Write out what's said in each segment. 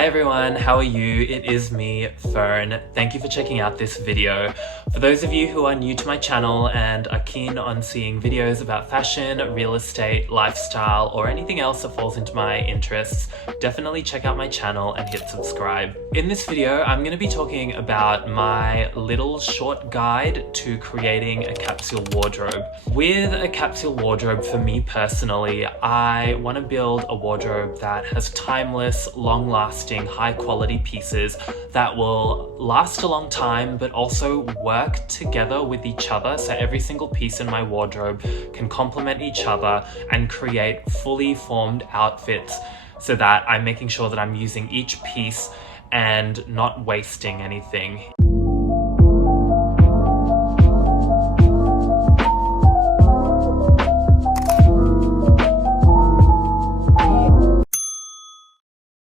Hi everyone, how are you? It is me, Fern. Thank you for checking out this video. For those of you who are new to my channel and are keen on seeing videos about fashion, real estate, lifestyle, or anything else that falls into my interests, definitely check out my channel and hit subscribe. In this video, I'm going to be talking about my little short guide to creating a capsule wardrobe. With a capsule wardrobe, for me personally, I want to build a wardrobe that has timeless, long-lasting, high-quality pieces that will last a long time but also work together with each other, so every single piece in my wardrobe can complement each other and create fully formed outfits, so that I'm making sure that I'm using each piece and not wasting anything.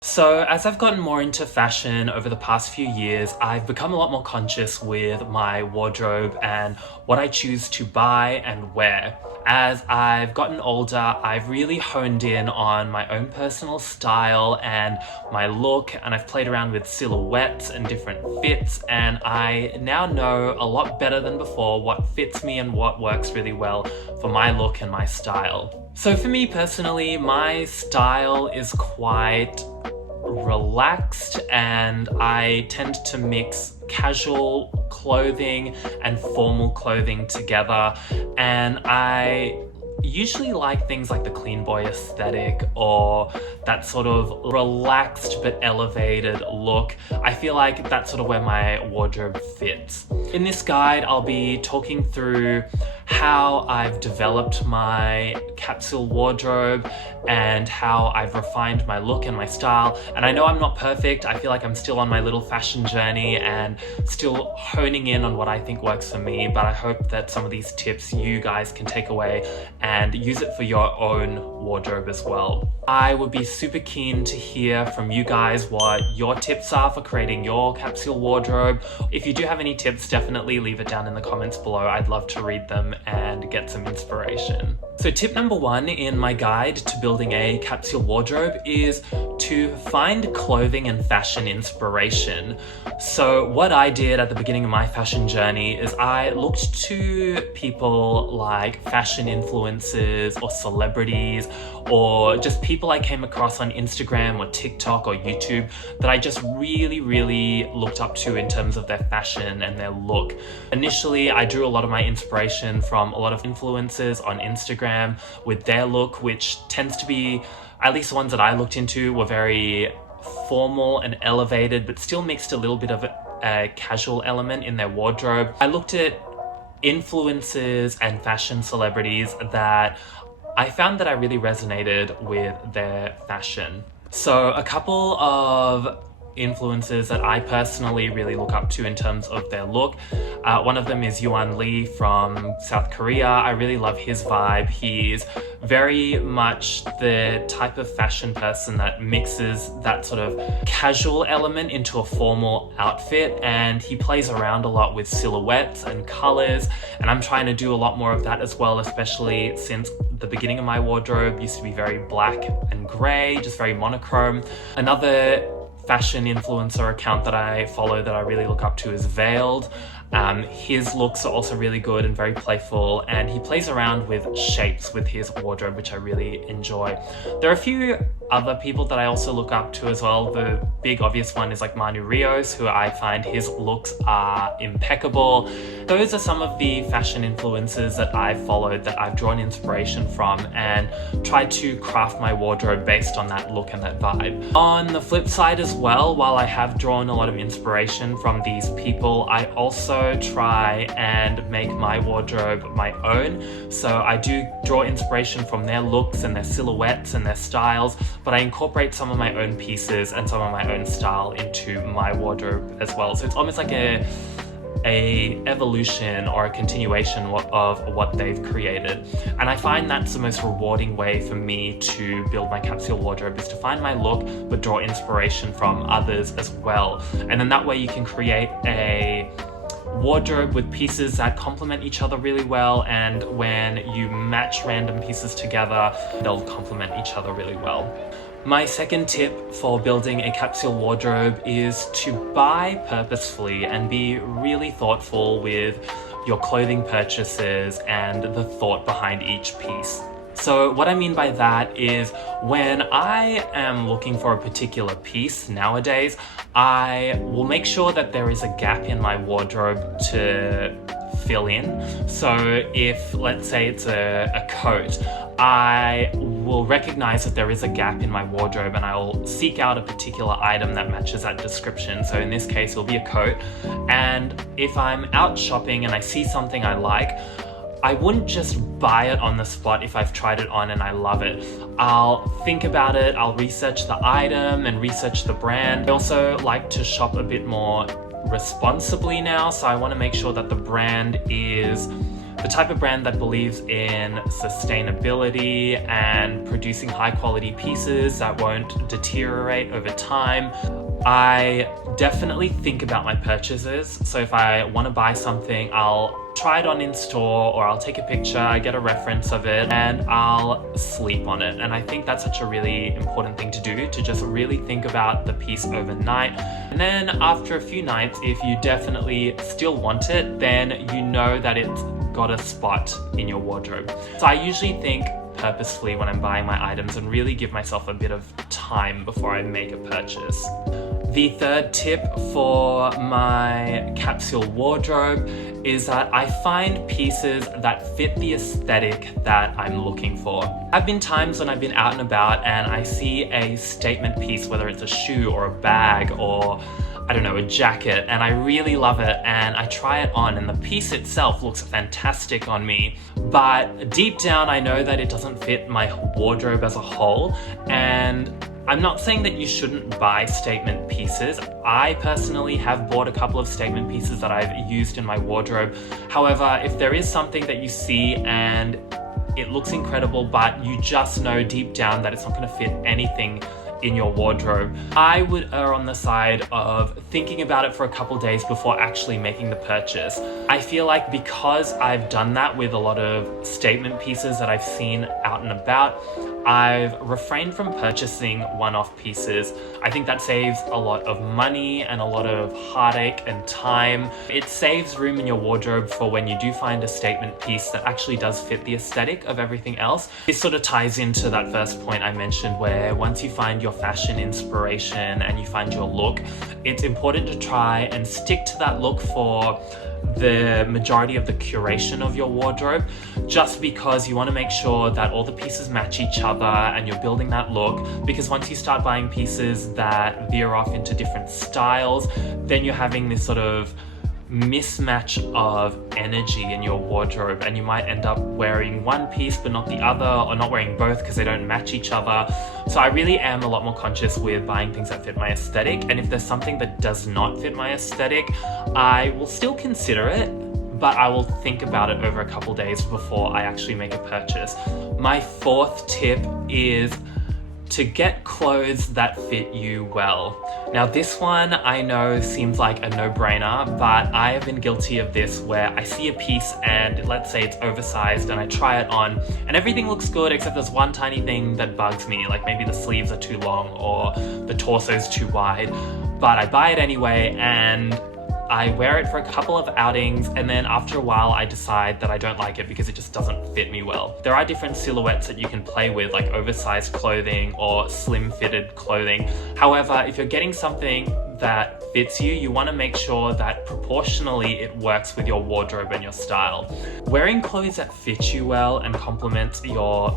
So as I've gotten more into fashion over the past few years, I've become a lot more conscious with my wardrobe and what I choose to buy and wear. As I've gotten older, I've really honed in on my own personal style and my look, and I've played around with silhouettes and different fits, and I now know a lot better than before what fits me and what works really well for my look and my style. So for me personally, my style is quite relaxed, and I tend to mix casual clothing and formal clothing together, and I usually like things like the clean boy aesthetic or that sort of relaxed but elevated look. I feel like that's sort of where my wardrobe fits. In this guide, I'll be talking through how I've developed my capsule wardrobe and how I've refined my look and my style. And I know I'm not perfect. I feel like I'm still on my little fashion journey and still honing in on what I think works for me, but I hope that some of these tips you guys can take away and use it for your own wardrobe as well. I would be super keen to hear from you guys what your tips are for creating your capsule wardrobe. If you do have any tips, definitely leave it down in the comments below. I'd love to read them and get some inspiration. So tip number one in my guide to building a capsule wardrobe is to find clothing and fashion inspiration. So what I did at the beginning of my fashion journey is I looked to people like fashion influencers or celebrities or just people I came across on Instagram or TikTok or YouTube that I just really looked up to in terms of their fashion and their look. Initially, I drew a lot of my inspiration from a lot of influencers on Instagram with their look, which tends to be, at least the ones that I looked into, were very formal and elevated, but still mixed a little bit of a casual element in their wardrobe. I looked at influencers and fashion celebrities that I found that I really resonated with their fashion. So a couple of influencers that I personally really look up to in terms of their look. One of them is Yuan Lee from South Korea. I really love his vibe. He's very much the type of fashion person that mixes that sort of casual element into a formal outfit, and he plays around a lot with silhouettes and colors, and I'm trying to do a lot more of that as well, especially since the beginning of my wardrobe used to be very black and gray, just very monochrome. Another fashion influencer account that I follow that I really look up to is Veiled. His looks are also really good and very playful, and he plays around with shapes with his wardrobe, which I really enjoy. There are a few other people that I also look up to as well. The big obvious one is like Manu Rios, who I find his looks are impeccable. Those are some of the fashion influencers that I've followed, that I've drawn inspiration from and tried to craft my wardrobe based on that look and that vibe. On the flip side as well, while I have drawn a lot of inspiration from these people, I also try and make my wardrobe my own. So I do draw inspiration from their looks and their silhouettes and their styles, but I incorporate some of my own pieces and some of my own style into my wardrobe as well. So it's almost like a evolution or a continuation of what they've created. And I find that's the most rewarding way for me to build my capsule wardrobe, is to find my look but draw inspiration from others as well. And then that way you can create a wardrobe with pieces that complement each other really well, and when you match random pieces together, they'll complement each other really well. My second tip for building a capsule wardrobe is to buy purposefully and be really thoughtful with your clothing purchases and the thought behind each piece. So what I mean by that is when I am looking for a particular piece nowadays, I will make sure that there is a gap in my wardrobe to fill in. So if, let's say it's a coat, I will recognize that there is a gap in my wardrobe and I'll seek out a particular item that matches that description. So in this case, it'll be a coat. And if I'm out shopping and I see something I like, I wouldn't just buy it on the spot if I've tried it on and I love it. I'll think about it, I'll research the item and research the brand. I also like to shop a bit more responsibly now, so I want to make sure that the brand is the type of brand that believes in sustainability and producing high quality pieces that won't deteriorate over time. I definitely think about my purchases. So if I want to buy something, I'll try it on in store, or I'll take a picture, I get a reference of it, and I'll sleep on it. And I think that's such a really important thing to do, to just really think about the piece overnight. And then after a few nights, if you definitely still want it, then you know that it's got a spot in your wardrobe. So I usually think purposefully when I'm buying my items and really give myself a bit of time before I make a purchase. The third tip for my capsule wardrobe is that I find pieces that fit the aesthetic that I'm looking for. There have been times when I've been out and about and I see a statement piece, whether it's a shoe or a bag or I don't know, a jacket, and I really love it and I try it on and the piece itself looks fantastic on me, but deep down I know that it doesn't fit my wardrobe as a whole. And I'm not saying that you shouldn't buy statement pieces. I personally have bought a couple of statement pieces that I've used in my wardrobe. However, if there is something that you see and it looks incredible, but you just know deep down that it's not going to fit anything in your wardrobe, I would err on the side of thinking about it for a couple days before actually making the purchase. I feel like because I've done that with a lot of statement pieces that I've seen out and about, I've refrained from purchasing one-off pieces. I think that saves a lot of money and a lot of heartache and time. It saves room in your wardrobe for when you do find a statement piece that actually does fit the aesthetic of everything else. This sort of ties into that first point I mentioned, where once you find your fashion inspiration and you find your look, it's important to try and stick to that look for the majority of the curation of your wardrobe, just because you want to make sure that all the pieces match each other and you're building that look. Because once you start buying pieces that veer off into different styles, then you're having this sort of mismatch of energy in your wardrobe, and you might end up wearing one piece but not the other, or not wearing both because they don't match each other. So I really am a lot more conscious with buying things that fit my aesthetic, and if there's something that does not fit my aesthetic, I will still consider it, but I will think about it over a couple days before I actually make a purchase. My fourth tip is to get clothes that fit you well. Now this one I know seems like a no-brainer, but I have been guilty of this where I see a piece and let's say it's oversized and I try it on and everything looks good except there's one tiny thing that bugs me, like maybe the sleeves are too long or the torso's too wide, but I buy it anyway and I wear it for a couple of outings, and then after a while I decide that I don't like it because it just doesn't fit me well. There are different silhouettes that you can play with, like oversized clothing or slim fitted clothing. However, if you're getting something that fits you, you want to make sure that proportionally it works with your wardrobe and your style. Wearing clothes that fit you well and complement your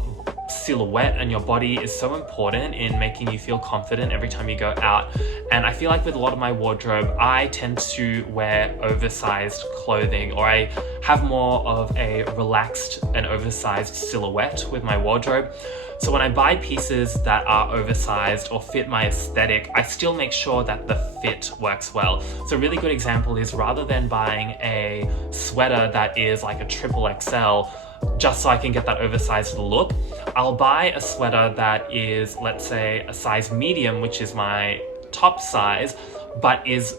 silhouette and your body is so important in making you feel confident every time you go out. And I feel like with a lot of my wardrobe, I tend to wear oversized clothing, or I have more of a relaxed and oversized silhouette with my wardrobe. So when I buy pieces that are oversized or fit my aesthetic, I still make sure that the fit works well. So a really good example is, rather than buying a sweater that is like a triple XL, just so I can get that oversized look, I'll buy a sweater that is, let's say, a size medium, which is my top size, but is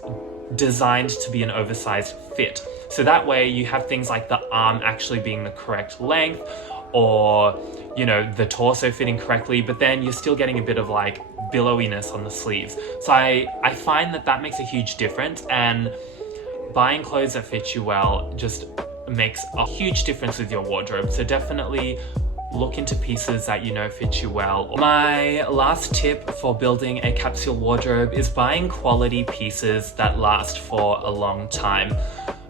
designed to be an oversized fit. So that way you have things like the arm actually being the correct length, or you know, the torso fitting correctly, but then you're still getting a bit of like billowiness on the sleeves. So I find that makes a huge difference, and buying clothes that fit you well just makes a huge difference with your wardrobe. So definitely look into pieces that you know fit you well. My last tip for building a capsule wardrobe is buying quality pieces that last for a long time.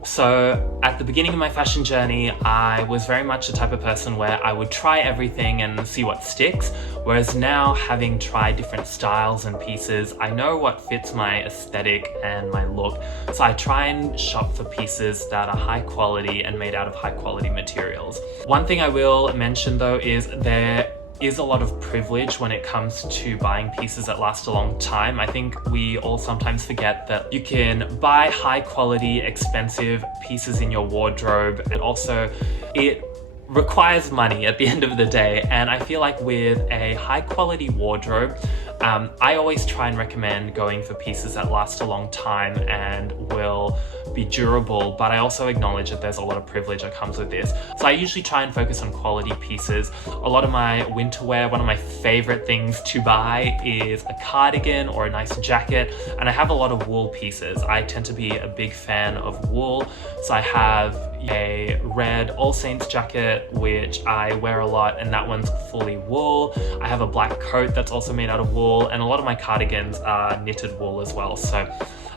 So at the beginning of my fashion journey, I was very much the type of person where I would try everything and see what sticks. Whereas now, having tried different styles and pieces, I know what fits my aesthetic and my look. So I try and shop for pieces that are high quality and made out of high quality materials. One thing I will mention though is there is a lot of privilege when it comes to buying pieces that last a long time. I think we all sometimes forget that you can buy high quality, expensive pieces in your wardrobe, and also it requires money at the end of the day. And I feel like with a high quality wardrobe, I always try and recommend going for pieces that last a long time and will be durable, but I also acknowledge that there's a lot of privilege that comes with this. So I usually try and focus on quality pieces. A lot of my winter wear, one of my favorite things to buy is a cardigan or a nice jacket, and I have a lot of wool pieces. I tend to be a big fan of wool, so I have a red All Saints jacket which I wear a lot, and that one's fully wool. I have a black coat that's also made out of wool, and a lot of my cardigans are knitted wool as well. So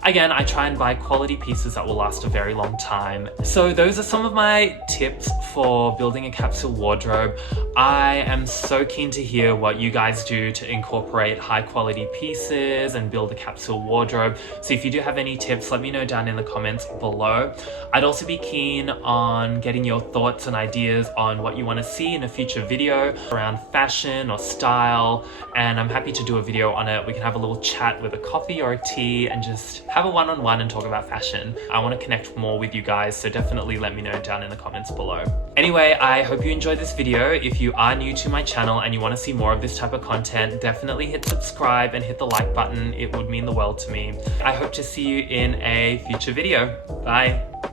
again, I try and buy quality pieces that will last a very long time. So those are some of my tips for building a capsule wardrobe. I am so keen to hear what you guys do to incorporate high quality pieces and build a capsule wardrobe. So if you do have any tips, let me know down in the comments below. I'd also be keen on getting your thoughts and ideas on what you want to see in a future video around fashion or style, and I'm happy to do a video on it. We can have a little chat with a coffee or a tea and just have a one-on-one and talk about fashion. I want to connect more with you guys, so definitely let me know down in the comments below. Anyway, I hope you enjoyed this video. If you are new to my channel and you want to see more of this type of content, definitely hit subscribe and hit the like button. It would mean the world to me. I hope to see you in a future video. Bye.